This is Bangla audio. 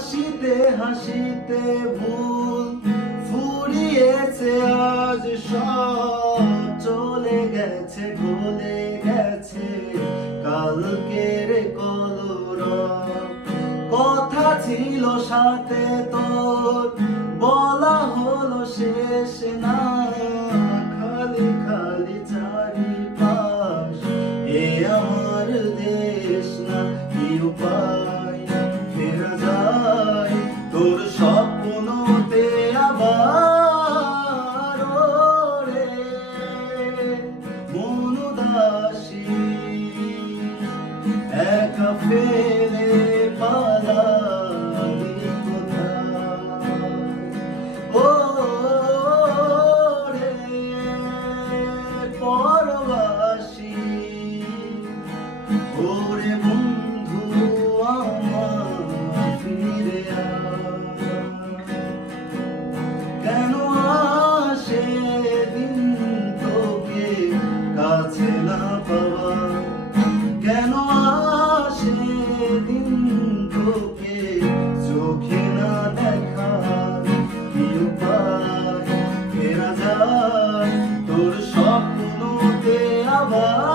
হাসিতে হাসিতে ভুল ফুরিয়েছে আজ সব, চলে গেছে গলে গেছে কালকের কলরব। কথা ছিল সাথে তোর, বলা হলো শেষ না, খালি খালি চারিপাশ, এ আমার দেশ না, কি উপায় ফেরা যায় তোর স্বপ্নতে আবার, রে মন উদাসী একা ফেলে পালালি কোথায়, ও রে পরবাসী, ওরে বন্ধু আমার ফিরে আয়। কেন আসে দিন তোকে কাছে না পাওয়া, কেন আসে দিন তোকে চোখে না দেখা, কি উপায় ফেরা যায় তোর স্বপ্নতে আবার।